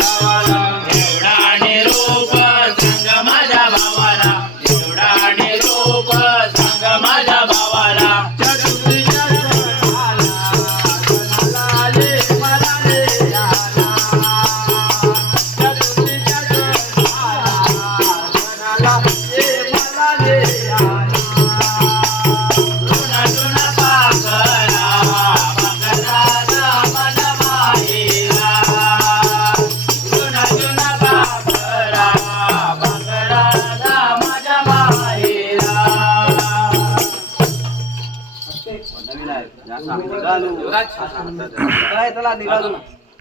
Bala काय त्याला निघालो